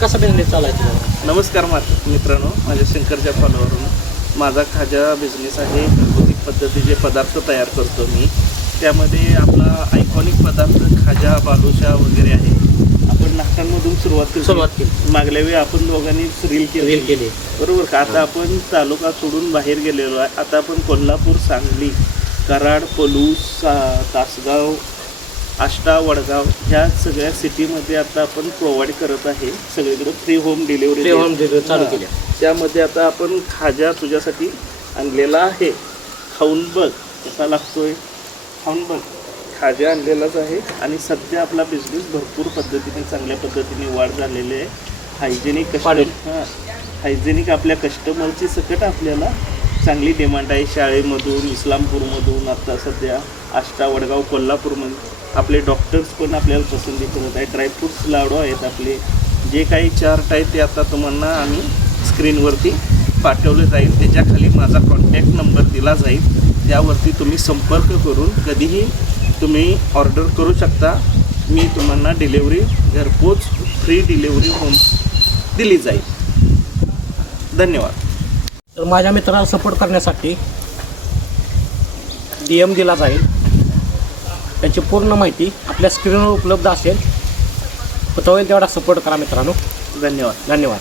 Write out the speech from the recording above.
कसा बिझनेस चालायचा? नमस्कार मित्रांनो, माझ्या शंकरच्या फॉलोवरून माझा खाजा बिझनेस आहे. घरगुती पद्धतीचे पदार्थ तयार करतो मी. त्यामध्ये आपला आयकॉनिक पदार्थ खाजा, बालुशा वगैरे आहे. आपण नाश्त्यांमधून सुरुवात केली. मागल्या वेळी आपण दोघांनी रील केली बरोबर का. आता आपण तालुका सोडून बाहेर गेलेलो आहे. आता आपण कोल्हापूर, सांगली, कराड, पलूस, तासगाव, आष्टा, वडगाव ह्या सगळ्या सिटीमध्ये आता आपण प्रोव्हाइड करत आहे. सगळीकडे फ्री होम डिलिव्हरी चालू केली. त्यामध्ये आता आपण खाजा तुझ्यासाठी आणलेला आहे. खाऊन बघ कसा लागतोय, खाऊन बघ. खाजा आणलेलाच आहे आणि सध्या आपला बिझनेस भरपूर पद्धतीने चांगल्या पद्धतीने वाढ झालेली आहे. हायजेनिक आपल्या कस्टमरची सकट आपल्याला चांगली डिमांड आहे. शाळेमधून, इस्लामपूरमधून, आता सध्या आष्टा, वडगाव, कोल्हापूरमध्ये आपले डॉक्टर्स पण आपल्याला पसंती करत आहे. ड्रायफ्रूट्स लाडू आहेत आपले. जे काही चार्ट आहे ते आता तुम्हाला आम्ही स्क्रीनवरती पाठवले जाईल. त्याच्याखाली माझा कॉन्टॅक्ट नंबर दिला जाईल. त्यावरती तुम्ही संपर्क करून कधीही तुम्ही ऑर्डर करू शकता. मी तुम्हाला डिलेवरी घरपोच फ्री डिलेवरी होम दिली जाईल. धन्यवाद. तर माझ्या मित्राला सपोर्ट करण्यासाठी DM दिला जाईल. त्याची पूर्ण माहिती आपल्या स्क्रीनवर उपलब्ध असेल. होईल तेवढा सपोर्ट करा मित्रांनो. धन्यवाद. धन्यवाद.